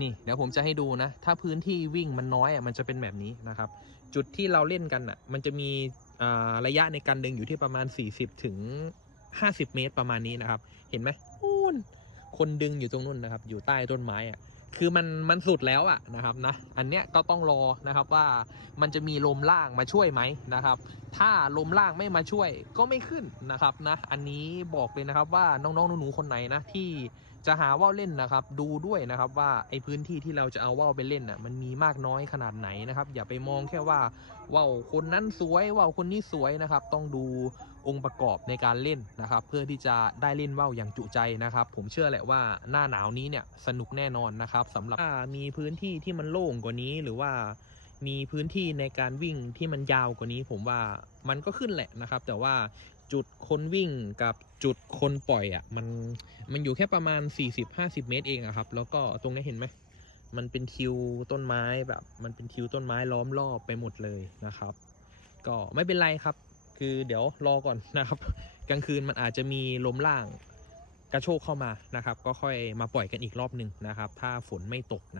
นี่เดี๋ยวผมจะให้ดูนะ ถ้าพื้นที่วิ่งมันน้อยอะมันจะเป็นแบบนี้นะครับ จุดที่เราเล่นกันอะ มันจะมีระยะในการดึงอยู่ที่ประมาณ 40 ถึง 50 เมตรประมาณนี้นะครับ เห็นไหมนู่นคนดึงอยู่ตรงนู้นนะครับ อยู่ใต้ต้นไม้อะคือมันมันสุดแล้วอะนะครับนะอันเนี้ยก็ต้องรอนะครับว่ามันจะมีลมล่างมาช่วยไหมนะครับ ถ้าลมล่างไม่มาช่วยก็ไม่ขึ้นนะครับนะอันนี้บอกเลยนะครับว่าน้องๆหนูๆคนไหนนะที่ จะหาว่าวเล่นนะครับ ดูด้วยนะครับว่าไอ้พื้นที่ที่เราจะเอาว่าวไปเล่นน่ะมันมีมากน้อยขนาดไหนนะครับ อย่าไปมองแค่ว่าว่าวคนนั้นสวยว่าวคนนี้สวยนะครับ ต้องดูองค์ประกอบในการเล่นนะครับ เพื่อที่จะได้เล่นว่าวอย่างจุใจนะครับ ผมเชื่อแหละว่าหน้าหนาวนี้เนี่ยสนุกแน่นอนนะครับสำหรับถ้ามีพื้นที่ที่มันโล่งกว่านี้หรือว่า มีพื้นที่ในการวิ่งที่มันยาวกว่านี้ ผมว่ามันก็ขึ้นแหละนะครับ แต่ว่าจุดคนวิ่งกับจุดคนปล่อยอะ่ะมันมันอยู่แค่ประมาณ 40-50 เมตรเองอะครับ แล้วก็ตรงนี้เห็นไหมมันเป็นทิวต้นไม้แบบ มันเป็นทิวต้นไม้ล้อมรอบไปหมดเลยนะครับ ก็ไม่เป็นไรครับ คือเดี๋ยวรอก่อนนะครับ กลางคืนมันอาจจะมีลมล่างกระโชกเข้ามานะครับ ก็ค่อยมาปล่อยกันอีกรอบหนึ่งนะครับ ถ้าฝนไม่ตกนะ